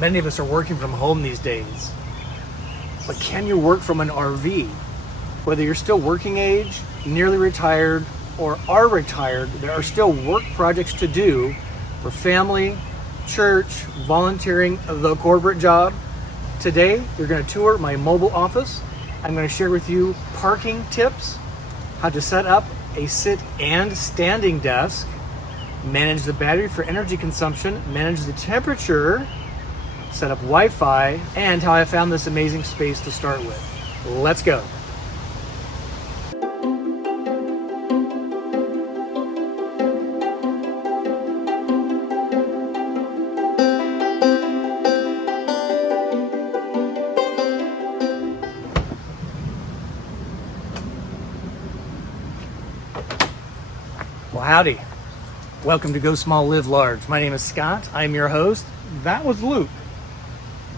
Many of us are working from home these days, but can you work from an RV? Whether you're still working age, nearly retired, or are retired, there are still work projects to do for family, church, volunteering, the corporate job. Today, you're going to tour my mobile office. I'm going to share with you parking tips, how to set up a sit and standing desk, manage the battery for energy consumption, manage the temperature, set up Wi-Fi, and how I found this amazing space to start with. Let's go. Well, howdy. Welcome to Go Small, Live Large. My name is Scott. I'm your host. That was Luke.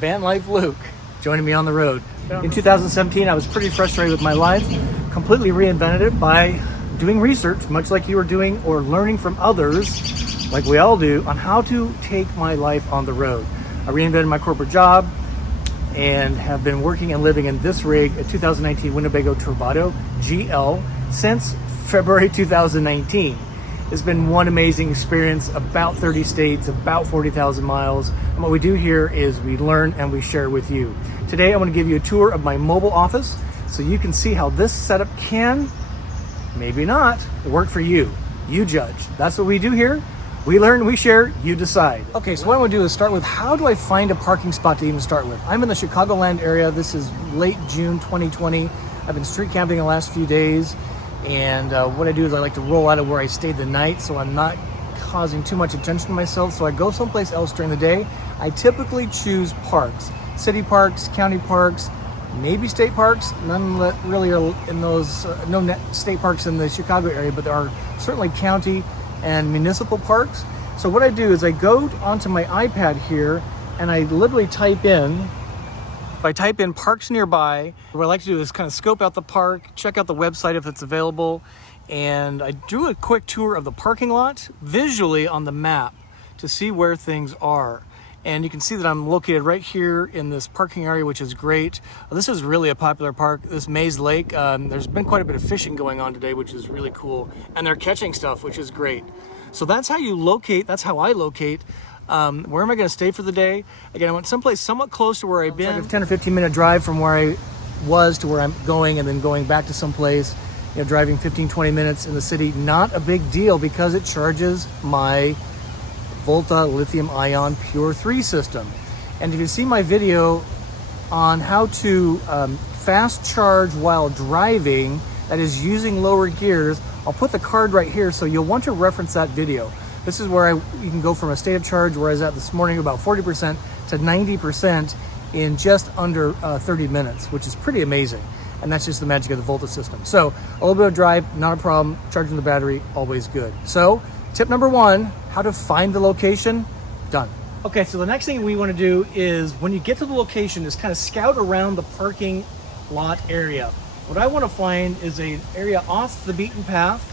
Vanlife Luke joining me on the road. In 2017, I was pretty frustrated with my life, completely reinvented it by doing research, much like you are doing, or learning from others, like we all do, on how to take my life on the road. I reinvented my corporate job and have been working and living in this rig, a 2019 Winnebago Travato GL, since February 2019. It's been one amazing experience, about 30 states, about 40,000 miles. And what we do here is we learn and we share with you. Today, I want to give you a tour of my mobile office so you can see how this setup can, maybe not, work for you. You judge. That's what we do here. We learn, we share, you decide. Okay, so what I want to do is start with, how do I find a parking spot to even start with? I'm in the Chicagoland area. This is late June 2020. I've been street camping the last few days. And what I do is I like to roll out of where I stayed the night so I'm not causing too much attention to myself. So I go someplace else during the day. I typically choose parks, city parks, county parks, maybe state parks. None really are in those, no state parks in the Chicago area, but there are certainly county and municipal parks. So what I do is I go onto my iPad here and I literally type in, if I type in parks nearby, what I like to do is kind of scope out the park, check out the website if it's available, and I do a quick tour of the parking lot visually on the map to see where things are. And you can see that I'm located right here in this parking area, which is great. This is really a popular park, this Maze Lake. There's been quite a bit of fishing going on today, which is really cool. And they're catching stuff, which is great. So that's how you locate, that's how I locate. Where am I going to stay for the day? Again, I went someplace somewhat close to where I've been. It's like a 10 or 15 minute drive from where I was to where I'm going, and then going back to someplace, you know, driving 15, 20 minutes in the city. Not a big deal because it charges my Volta lithium-ion Pure 3 system. And if you see my video on how to fast charge while driving, that is using lower gears, I'll put the card right here, so you'll want to reference that video. This is where you can go from a state of charge where I was at this morning, about 40% to 90% in just under 30 minutes, which is pretty amazing. And that's just the magic of the Volta system. So a little bit of drive, not a problem. Charging the battery, always good. So tip number one, how to find the location, done. Okay, so the next thing we want to do is, when you get to the location, is kind of scout around the parking lot area. What I want to find is an area off the beaten path,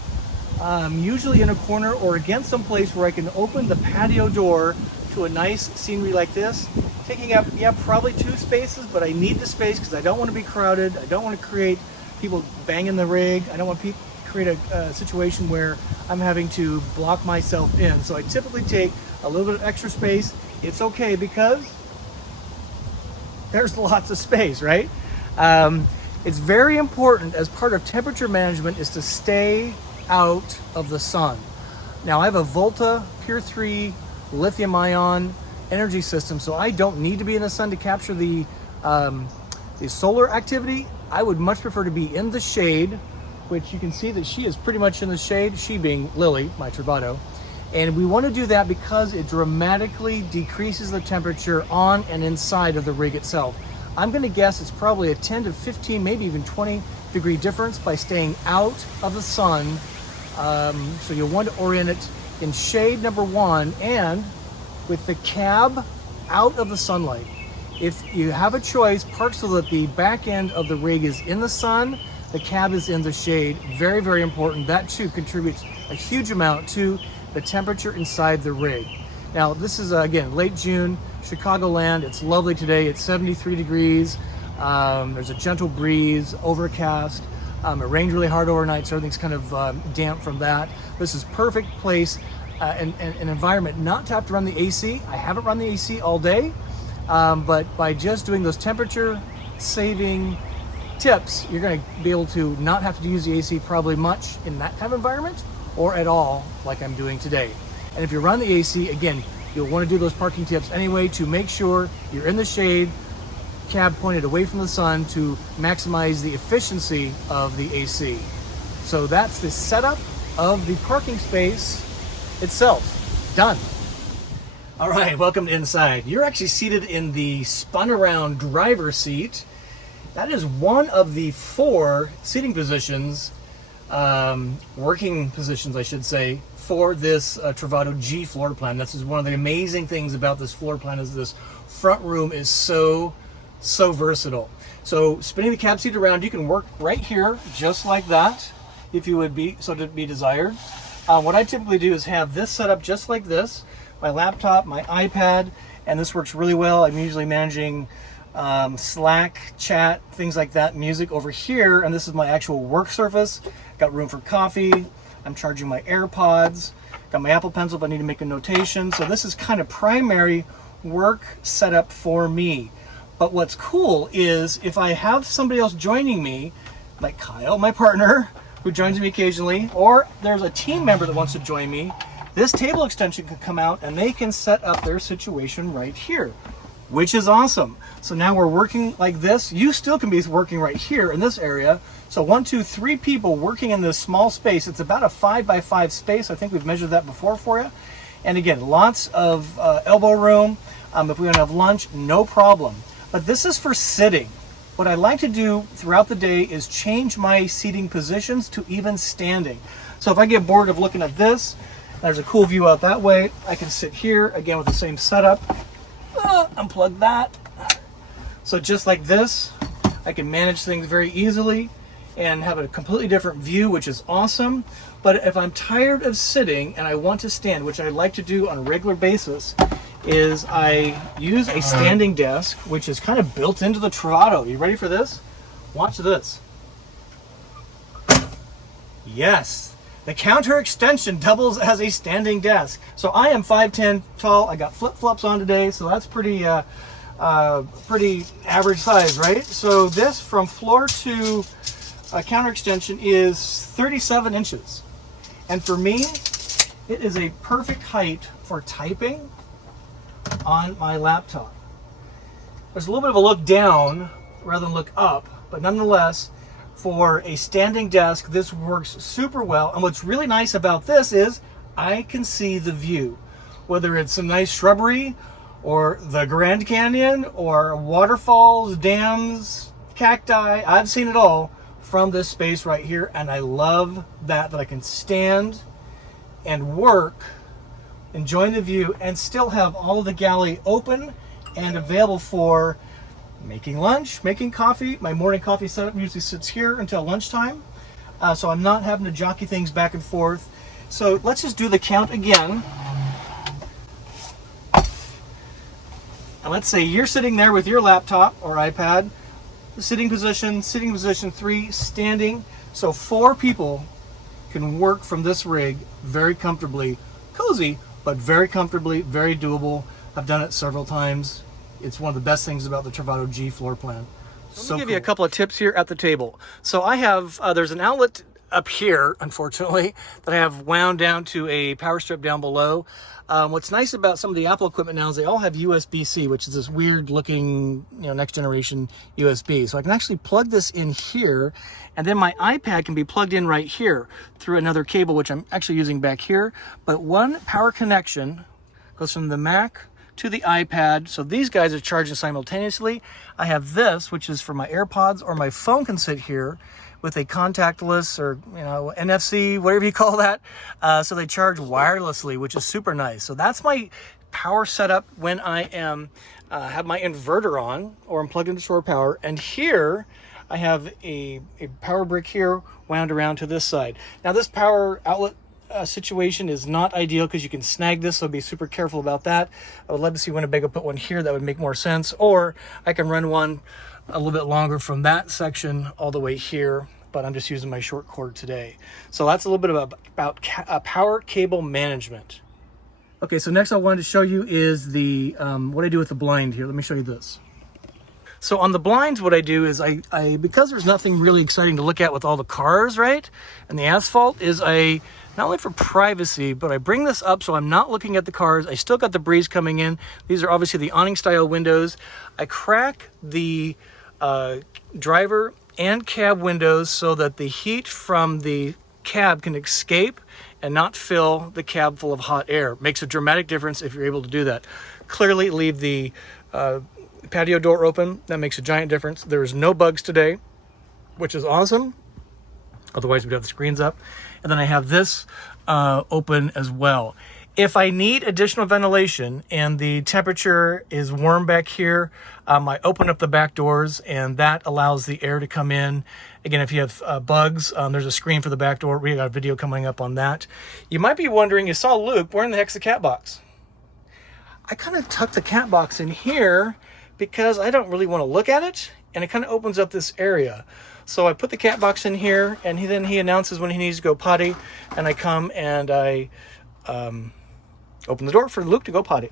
usually in a corner or against some place where I can open the patio door to a nice scenery like this, taking up, yeah, probably 2 spaces, but I need the space because I don't want to be crowded. I don't want to create people banging the rig. I don't want to create a situation where I'm having to block myself in. So I typically take a little bit of extra space. It's okay because there's lots of space, right? It's very important as part of temperature management is to stay out of the sun. Now I have a Volta Pure 3 lithium-ion energy system, so I don't need to be in the sun to capture the solar activity. I would much prefer to be in the shade, which you can see that she is pretty much in the shade, she being Lily, my Travato. And we want to do that because it dramatically decreases the temperature on and inside of the rig itself. I'm going to guess it's probably a 10 to 15, maybe even 20 degree difference by staying out of the sun. So you'll want to orient it in shade, number one, and with the cab out of the sunlight. If you have a choice, park so that the back end of the rig is in the sun, the cab is in the shade. Very, very important. That too contributes a huge amount to the temperature inside the rig. Now, this is again late June. Chicagoland. It's lovely today. It's 73 degrees. There's a gentle breeze, overcast. It rained really hard overnight, so everything's kind of damp from that. This is perfect place and an environment not to have to run the AC. I haven't run the AC all day, but by just doing those temperature saving tips, you're going to be able to not have to use the AC probably much in that kind of environment or at all like I'm doing today. And if you run the AC, again, you'll want to do those parking tips anyway to make sure you're in the shade, cab pointed away from the sun to maximize the efficiency of the AC. So that's the setup of the parking space itself. Done. All right, welcome to inside. You're actually seated in the spun around driver's seat. That is one of the 4 seating positions, working positions, I should say, for this Travato G floor plan. This is one of the amazing things about this floor plan is this front room is so versatile. So spinning the cab seat around, you can work right here just like that if you would be so to be desired. What I typically do is have this set up just like this, my laptop, my iPad, and this works really well. I'm usually managing Slack, chat, things like that, music over here, and this is my actual work surface. Got room for coffee. I'm charging my AirPods. Got my Apple Pencil if I need to make a notation. So this is kind of primary work setup for me. But what's cool is if I have somebody else joining me, like Kyle, my partner, who joins me occasionally, or there's a team member that wants to join me, this table extension can come out and they can set up their situation right here, which is awesome. So now we're working like this. You still can be working right here in this area. So 1, 2, 3 people working in this small space. It's about a 5 by 5 space. I think we've measured that before for you. And again, lots of elbow room. If we want to have lunch, no problem. But this is for sitting. What I like to do throughout the day is change my seating positions to even standing. So if I get bored of looking at this, there's a cool view out that way. I can sit here again with the same setup. Unplug that. So just like this, I can manage things very easily and have a completely different view, which is awesome. But if I'm tired of sitting and I want to stand, which I like to do on a regular basis, is I use a standing desk, which is kind of built into the Travato. You ready for this? Watch this. Yes, the counter extension doubles as a standing desk. So I am 5'10" tall. I got flip-flops on today, so that's pretty average size, right? So this from floor to counter extension is 37 inches. And for me, it is a perfect height for typing on my laptop. There's a little bit of a look down rather than look up, but nonetheless, for a standing desk, this works super well. And what's really nice about this is I can see the view, whether it's some nice shrubbery or the Grand Canyon or waterfalls, dams, cacti. I've seen it all from this space right here, and I love that I can stand and work, enjoying the view, and still have all of the galley open and available for making lunch, making coffee. My morning coffee setup usually sits here until lunchtime, so I'm not having to jockey things back and forth. So let's just do the count again. And let's say you're sitting there with your laptop or iPad, sitting position 3, standing. So 4 people can work from this rig very comfortably, cozy, but very comfortably, very doable. I've done it several times. It's one of the best things about the Travato G floor plan. Let me give you a couple of tips here at the table. So I have, there's an outlet up here, unfortunately, that I have wound down to a power strip down below. What's nice about some of the Apple equipment now is they all have USB-C, which is this weird looking, next generation USB. So I can actually plug this in here, and then my iPad can be plugged in right here through another cable, which I'm actually using back here. But one power connection goes from the Mac to the iPad. So these guys are charging simultaneously. I have this, which is for my AirPods, or my phone can sit here with a contactless or NFC, whatever you call that. So they charge wirelessly, which is super nice. So that's my power setup when I am have my inverter on or I'm plugged into shore power. And here I have a power brick here wound around to this side. Now this power outlet situation is not ideal because you can snag this, so be super careful about that. I would love to see Winnebago put one here. That would make more sense. Or I can run one a little bit longer from that section all the way here, but I'm just using my short cord today. So that's a little bit about power cable management. Okay, so next I wanted to show you is the what I do with the blind here. Let me show you this. So on the blinds, what I do is I because there's nothing really exciting to look at with all the cars, right, and the asphalt, is I, not only for privacy, but I bring this up so I'm not looking at the cars. I still got the breeze coming in. These are obviously the awning style windows. I crack the driver and cab windows so that the heat from the cab can escape and not fill the cab full of hot air. Makes a dramatic difference if you're able to do that. Clearly leave the patio door open. That makes a giant difference. There's no bugs today, which is awesome. Otherwise we'd have the screens up. And then I have this open as well. If I need additional ventilation and the temperature is warm back here, I open up the back doors and that allows the air to come in. Again, if you have bugs, there's a screen for the back door. We got a video coming up on that. You might be wondering, you saw Luke, where in the heck's the cat box? I kind of tucked the cat box in here because I don't really want to look at it, and it kind of opens up this area. So I put the cat box in here, and then he announces when he needs to go potty, and I come and I open the door for Luke to go potty.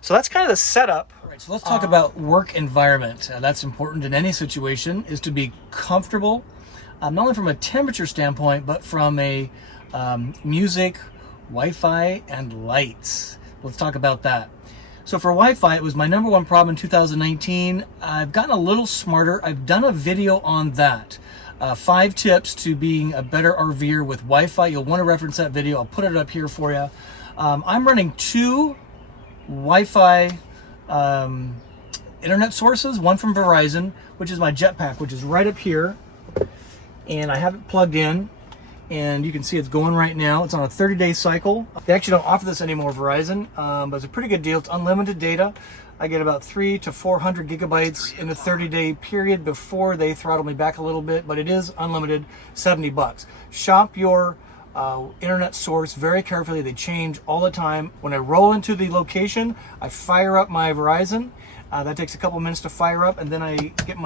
So that's kind of the setup. All right, so let's talk about work environment. That's important in any situation, is to be comfortable, not only from a temperature standpoint, but from a music, Wi-Fi, and lights. Let's talk about that. So for Wi-Fi, it was my #1 problem in 2019. I've gotten a little smarter. I've done a video on that. 5 tips to being a better RVer with Wi-Fi. You'll want to reference that video. I'll put it up here for you. I'm running 2 Wi-Fi internet sources, one from Verizon, which is my jetpack, which is right up here. And I have it plugged in. And you can see it's going right now. It's on a 30-day cycle. They actually don't offer this anymore, Verizon, but it's a pretty good deal. It's unlimited data. I get about 300 to 400 gigabytes in a 30-day period before they throttle me back a little bit, but it is unlimited, $70. Shop your internet source very carefully. They change all the time. When I roll into the location, I fire up my Verizon. That takes a couple minutes to fire up, and then I get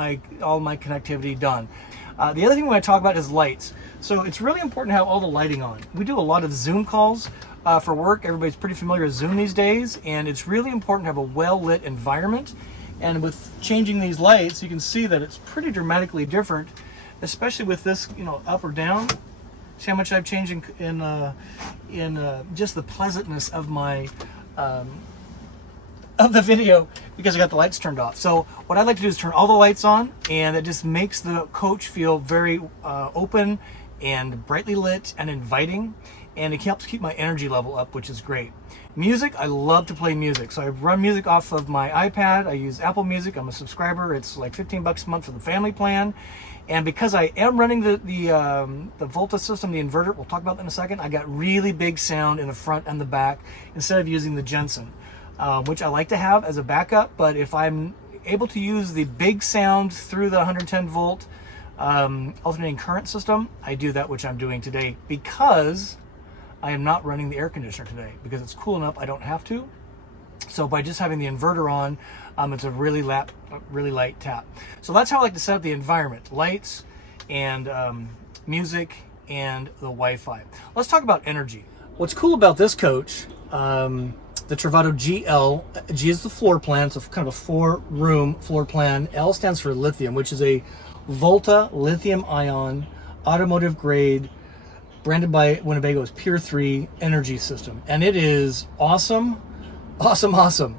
all my connectivity done. The other thing when I talk about is lights. So it's really important to have all the lighting on. We do a lot of Zoom calls for work. Everybody's pretty familiar with Zoom these days, and it's really important to have a well-lit environment. And with changing these lights, you can see that it's pretty dramatically different, especially with this, up or down. See how much I've changed in just the pleasantness of my of the video because I got the lights turned off. So what I'd like to do is turn all the lights on, and it just makes the coach feel very open and brightly lit and inviting, and it helps keep my energy level up, which is great. Music, I love to play music. So I run music off of my iPad. I use Apple Music. I'm a subscriber. It's like $15 a month for the family plan. And because I am running the Volta system, the inverter, we'll talk about that in a second, I got really big sound in the front and the back instead of using the Jensen, which I like to have as a backup. But if I'm able to use the big sound through the 110 volt alternating current system, I do that, which I'm doing today because I am not running the air conditioner today because it's cool enough I don't have to. So by just having the inverter on, it's a really light tap. So that's how I like to set up the environment: lights and music and the Wi-Fi. Let's talk about energy. What's cool about this coach, the Travato GL, G is the floor plan, so kind of a 4-room floor plan. L stands for lithium, which is a Volta lithium-ion automotive grade, branded by Winnebago as Pure 3 energy system. And it is awesome. Awesome.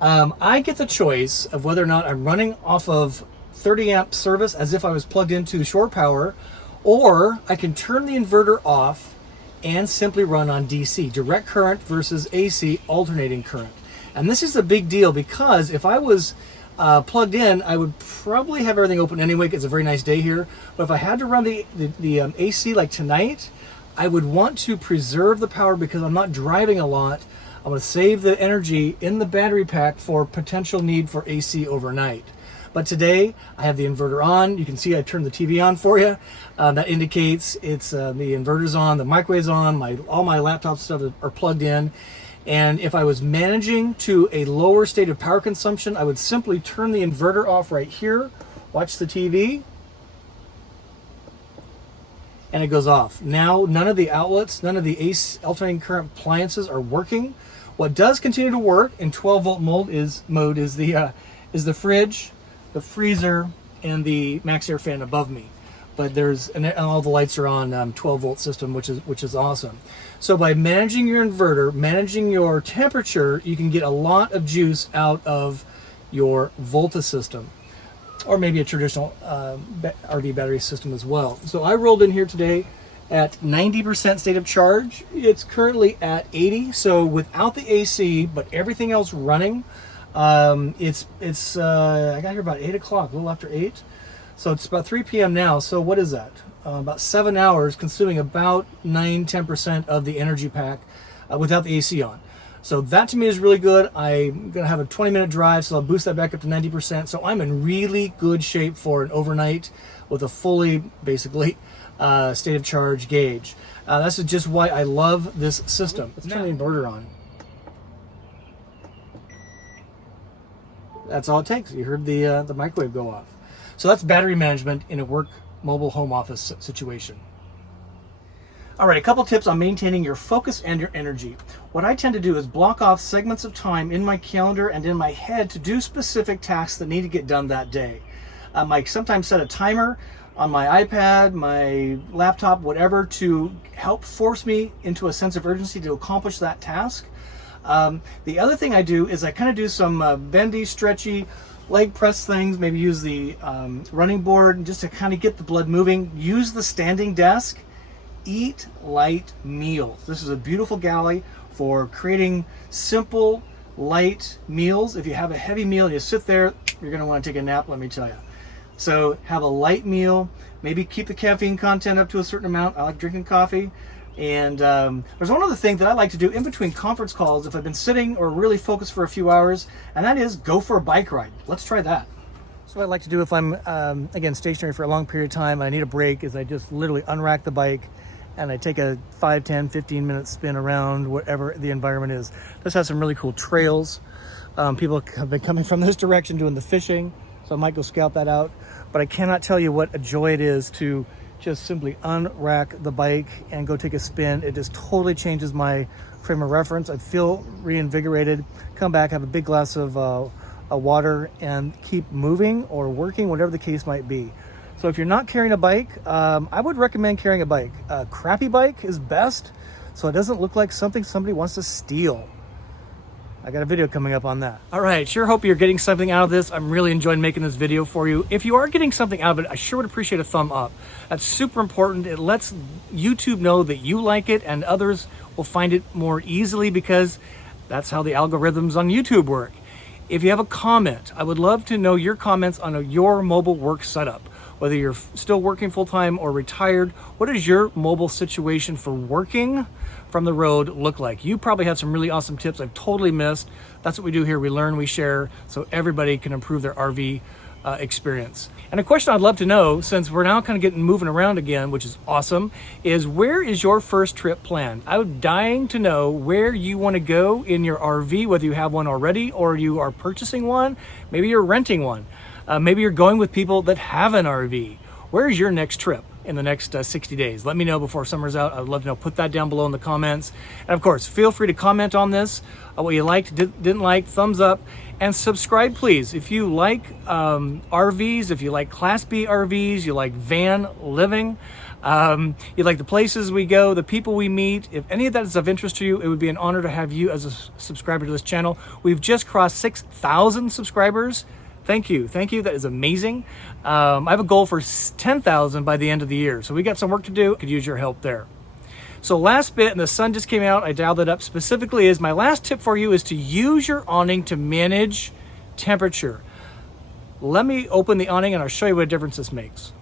I get the choice of whether or not I'm running off of 30 amp service as if I was plugged into shore power, or I can turn the inverter off and simply run on DC, direct current versus AC alternating current. And this is a big deal because if I was plugged in, I would probably have everything open anyway because it's a very nice day here. But if I had to run the AC like tonight, I would want to preserve the power because I'm not driving a lot. I'm going to save the energy in the battery pack for potential need for AC overnight. But today I have the inverter on. You can see I turned the TV on for you. That indicates it's the inverter's on, the microwave's on, all my laptop stuff are plugged in. And if I was managing to a lower state of power consumption, I would simply turn the inverter off right here, watch the TV, and it goes off. Now, none of the outlets, none of the AC alternating current appliances are working. What does continue to work in 12-volt mode is the fridge, the freezer, and the max air fan above me. But and all the lights are on 12-volt system, which is awesome. So by managing your inverter, managing your temperature, you can get a lot of juice out of your Volta system, or maybe a traditional RV battery system as well. So I rolled in here today at 90% state of charge. It's currently at 80, so without the AC, but everything else running, I got here about 8 o'clock, a little after 8. So it's about 3 p.m. now. So what is that? About 7 hours, consuming about 9-10% of the energy pack without the AC on. So that to me is really good. I'm going to have a 20-minute drive, so I'll boost that back up to 90%. So I'm in really good shape for an overnight with a fully, basically, state of charge gauge. That's just why I love this system. Let's turn the inverter on. That's all it takes. You heard the microwave go off. So that's battery management in a work mobile home office situation. All right, a couple tips on maintaining your focus and your energy. What I tend to do is block off segments of time in my calendar and in my head to do specific tasks that need to get done that day. I sometimes set a timer on my iPad, my laptop, whatever, to help force me into a sense of urgency to accomplish that task. The other thing I do is I kind of do some bendy, stretchy, leg press things, maybe use the running board just to kind of get the blood moving. Use the standing desk. Eat light meals. This is a beautiful galley for creating simple, light meals. If you have a heavy meal and you sit there, you're going to want to take a nap, let me tell you. So have a light meal, maybe keep the caffeine content up to a certain amount. I like drinking coffee. And there's one other thing that I like to do in between conference calls if I've been sitting or really focused for a few hours, and that is go for a bike ride. Let's try that. So what I like to do if I'm, again, stationary for a long period of time, I need a break, is I just literally unrack the bike and I take a 5, 10, 15-minute spin around whatever the environment is. This has some really cool trails. People have been coming from this direction doing the fishing, so I might go scout that out. But I cannot tell you what a joy it is to just simply unrack the bike and go take a spin. It just totally changes my frame of reference. I feel reinvigorated, come back, have a big glass of water, and keep moving or working, whatever the case might be. So if you're not carrying a bike, I would recommend carrying a bike. A crappy bike is best, so it doesn't look like something somebody wants to steal. I got a video coming up on that. All right, sure hope you're getting something out of this. I'm really enjoying making this video for you. If you are getting something out of it, I sure would appreciate a thumb up. That's super important. It lets YouTube know that you like it, and others will find it more easily because that's how the algorithms on YouTube work. If you have a comment, I would love to know your comments on your mobile work setup. Whether you're still working full-time or retired, what does your mobile situation for working from the road look like? You probably have some really awesome tips I've totally missed. That's what we do here. We learn, we share, so everybody can improve their RV experience. And a question I'd love to know, since we're now kind of getting moving around again, which is awesome, is where is your first trip planned? I'm dying to know where you want to go in your RV, whether you have one already or you are purchasing one. Maybe you're renting one. Maybe you're going with people that have an RV. Where's your next trip in the next 60 days? Let me know before summer's out. I'd love to know. Put that down below in the comments. And of course, feel free to comment on this, what you liked, didn't like, thumbs up, and subscribe, please. If you like RVs, if you like Class B RVs, you like van living, you like the places we go, the people we meet, if any of that is of interest to you, it would be an honor to have you as a subscriber to this channel. We've just crossed 6,000 subscribers. Thank you. That is amazing. I have a goal for 10,000 by the end of the year. So we got some work to do. Could use your help there. So last bit, and the sun just came out, I dialed it up specifically, is my last tip for you is to use your awning to manage temperature. Let me open the awning and I'll show you what a difference this makes.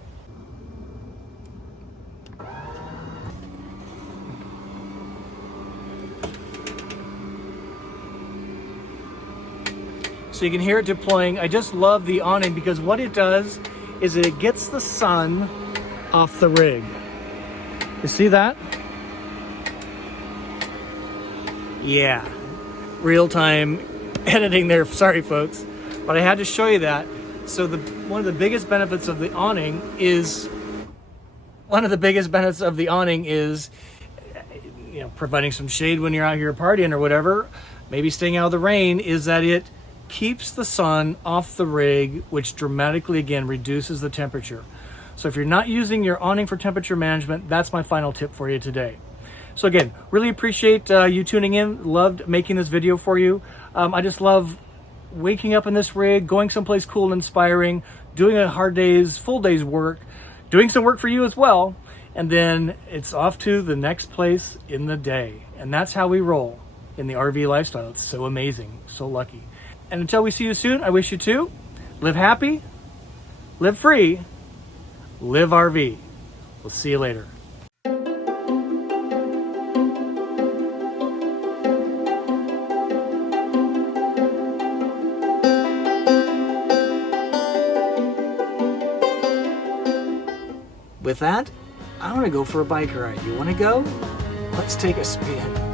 So you can hear it deploying. I just love the awning because what it does is it gets the sun off the rig. You see that? Yeah, real-time editing there. Sorry, folks, but I had to show you that. So one of the biggest benefits of the awning is providing some shade when you're out here partying or whatever, maybe staying out of the rain, is that it keeps the sun off the rig, which dramatically, again, reduces the temperature. So if you're not using your awning for temperature management, that's my final tip for you today. So again, really appreciate you tuning in. Loved making this video for you. I just love waking up in this rig, going someplace cool and inspiring, doing a full day's work, doing some work for you as well, and then it's off to the next place in the day. And that's how we roll in the RV lifestyle. It's so amazing, so lucky. And until we see you soon, I wish you to live happy, live free, live RV. We'll see you later. With that, I want to go for a bike ride. You want to go? Let's take a spin.